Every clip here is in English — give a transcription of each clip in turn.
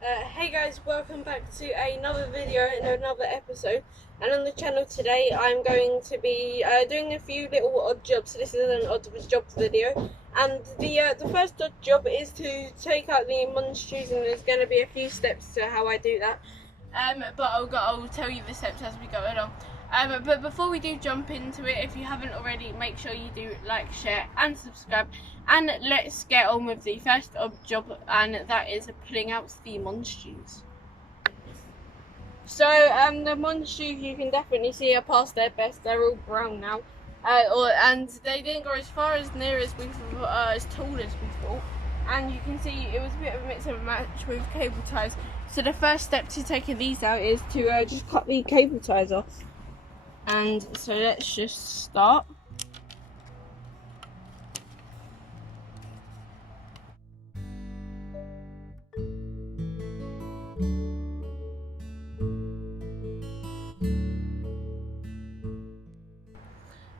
Hey guys, welcome back to another video and another episode. And on the channel today, I'm going to be doing a few little odd jobs. So this is an odd jobs video, and the first odd job is to take out the monsters, and there's going to be a few steps to how I do that. But I'll tell you the steps as we go along. But before we do jump into it, if you haven't already, make sure you do like, share and subscribe. And let's get on with the first job, and that is pulling out the monsters. So the monsters, you can definitely see are past their best. They're all brown now, and they didn't go as far as near as as tall as we thought. And you can see it was a bit of a mix and match with cable ties. So the first step to taking these out is to just cut the cable ties off. And so let's just start.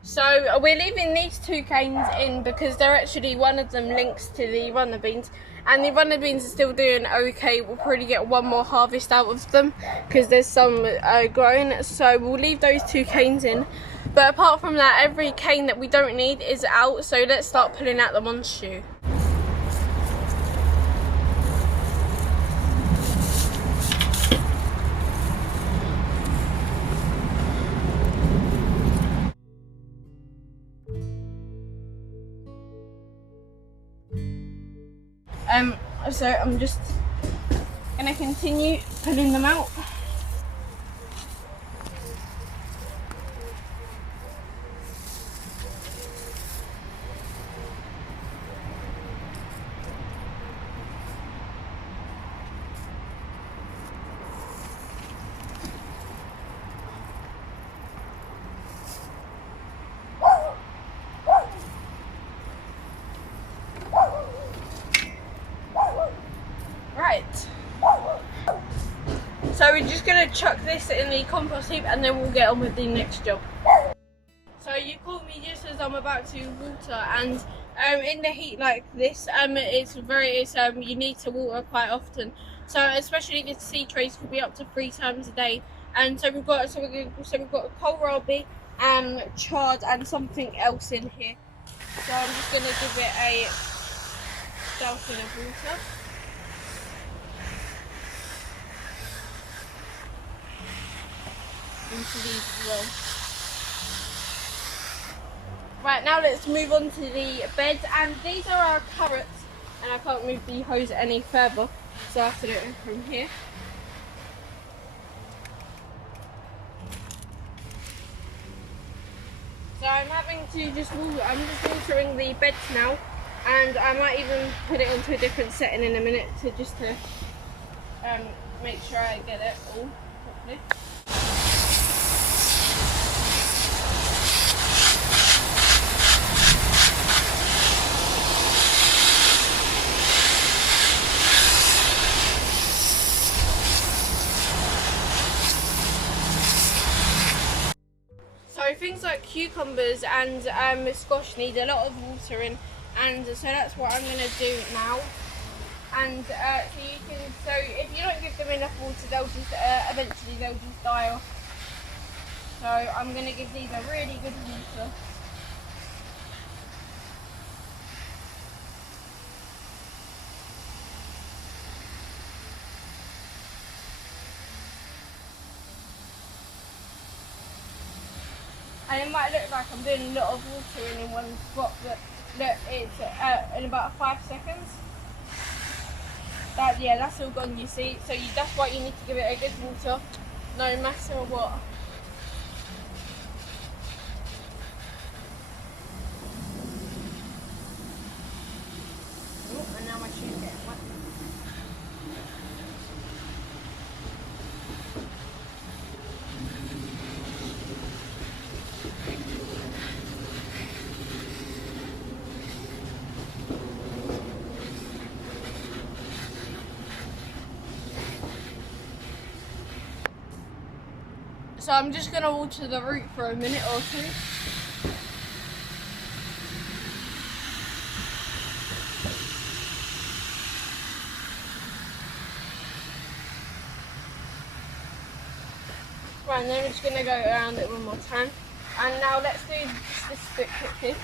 So we're leaving these two canes in because they're actually, one of them links to the runner beans, and the runner beans are still doing okay. We'll probably get one more harvest out of them because there's some growing, so we'll leave those two canes in. But apart from that, every cane that we don't need is out, so let's start pulling out the monster. So I'm just gonna continue pulling them out. So we're just going to chuck this in the compost heap, and then we'll get on with the next job. So you caught me just as I'm about to water, and in the heat like this, you need to water quite often. So especially the seed trays could be up to 3 times a day. And so we've got kohlrabi, chard, and something else in here. So I'm just going to give it a dousing of water. Into these as well. Right, now let's move on to the beds, and these are our carrots, and I can't move the hose any further, so I have to do it from here. So I'm just watering the beds now, and I might even put it onto a different setting in a minute to make sure I get it all properly. So things like cucumbers and squash need a lot of water in, and so that's what I'm going to do now. And so if you don't give them enough water, they'll just eventually die off. So I'm going to give these a really good water. And it might look like I'm doing a lot of watering in one spot, but look, it's in about 5 seconds. That's all gone, you see. So that's why you need to give it a good water, no matter what. Oh, and now my shoe's getting wet. So I'm just going to water the root for a minute or two. Right, and then we're just going to go around it one more time. And now let's do this bit quickly.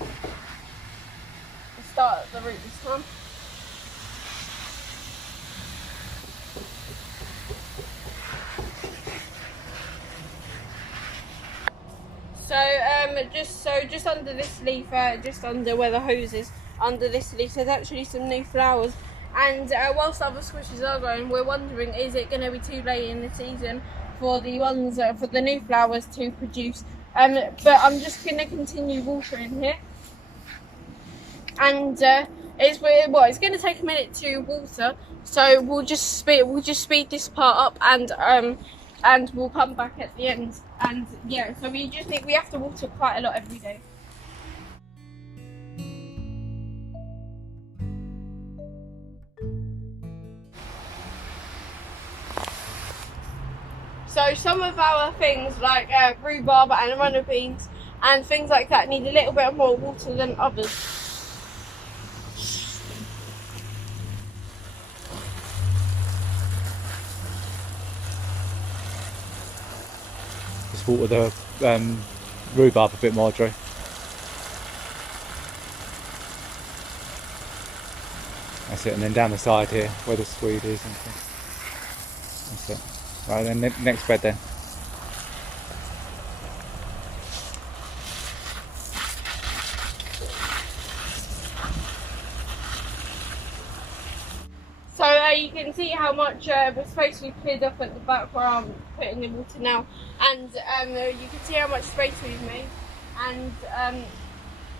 We'll start at the root this time. So just under this leaf, just under where the hose is, under this leaf, there's actually some new flowers. And whilst other squishes are growing, we're wondering, is it going to be too late in the season for the ones for the new flowers to produce? But I'm just going to continue watering here, and it's going to take a minute to water, so we'll just speed this part up, and we'll come back at the end. And yeah, so we have to water quite a lot every day. So some of our things like rhubarb and runner beans and things like that need a little bit more water than others. Just water the rhubarb a bit more, Drew. That's it, and then down the side here where the swede is. That's it. Right, then next bed then. So you can see how much space we've cleared up at the back where I'm putting the water now, and you can see how much space we've made, and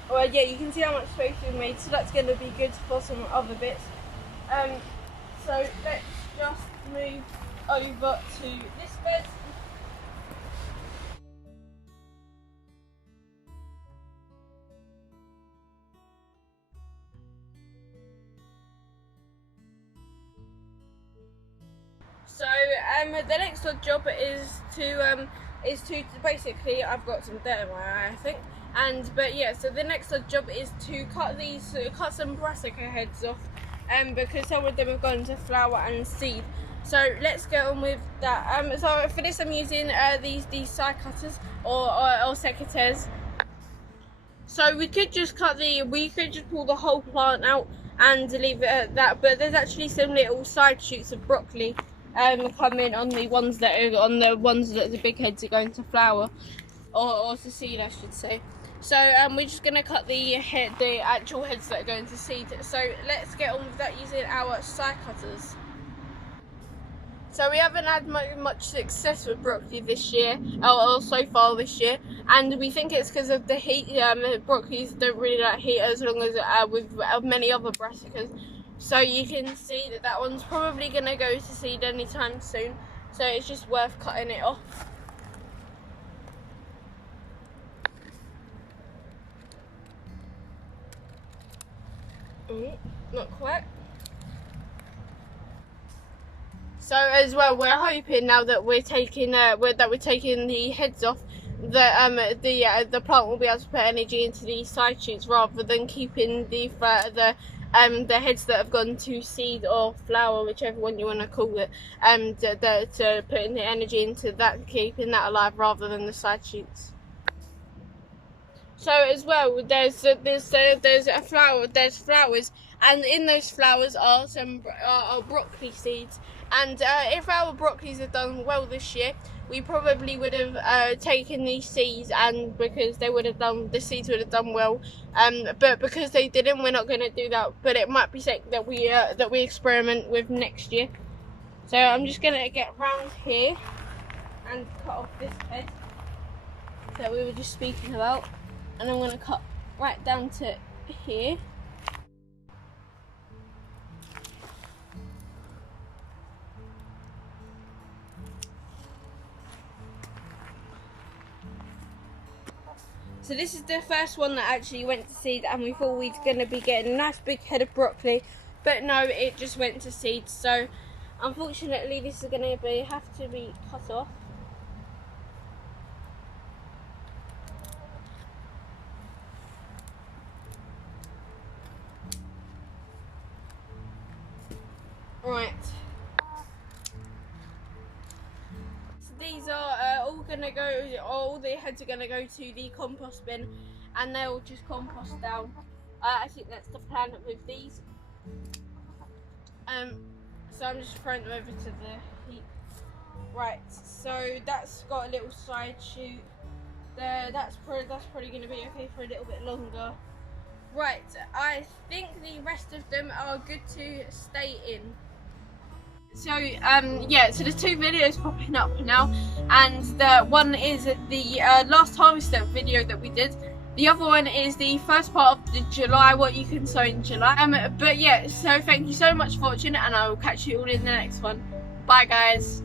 well, yeah, you can see how much space we've made, so that's going to be good for some other bits. So let's just move over to this bed. So the next odd job is to basically, I've got some dirt in my eye, I think, but yeah, so the next odd job is to cut some brassica heads off, because some of them have gone to flower and seed. So let's get on with that. So for this I'm using these side cutters or secateurs. So we could just pull the whole plant out and leave it at that, but there's actually some little side shoots of broccoli coming on the ones that the big heads are going to flower or to seed, I should say. So we're just going to cut the actual heads that are going to seed. So let's get on with that using our side cutters. So we haven't had much success with broccoli this year, or so far this year, and we think it's because of the heat. Broccolis don't really like heat as long as with many other brassicas. So you can see that one's probably going to go to seed anytime soon. So it's just worth cutting it off. Not quite. So as well, we're hoping now that we're taking the heads off, that the plant will be able to put energy into these side shoots rather than keeping the heads that have gone to seed or flower, whichever one you want to call it, to putting the energy into that, keeping that alive rather than the side shoots. So as well, there's flowers, and in those flowers are some broccoli seeds. And if our broccolis have done well this year, we probably would have taken these seeds, and because the seeds would have done well. But because they didn't, we're not going to do that. But it might be something that we experiment with next year. So I'm just going to get round here and cut off this head that we were just speaking about, and I'm going to cut right down to here. So this is the first one that actually went to seed, and we thought we were going to be getting a nice big head of broccoli, but no, it just went to seed. So unfortunately this is going to have to be cut off. Right. So all the heads are gonna go to the compost bin, and they'll just compost down. I think that's the plan with these. So I'm just throwing them over to the heap. Right, so that's got a little side shoot there. That's probably going to be okay for a little bit longer. Right, I think the rest of them are good to stay in. So yeah, so there's 2 videos popping up now, and the one is the last harvester video that we did. The other one is the first part of the July, what you can sow in July. But yeah, so thank you so much for watching, and I will catch you all in the next one. Bye guys.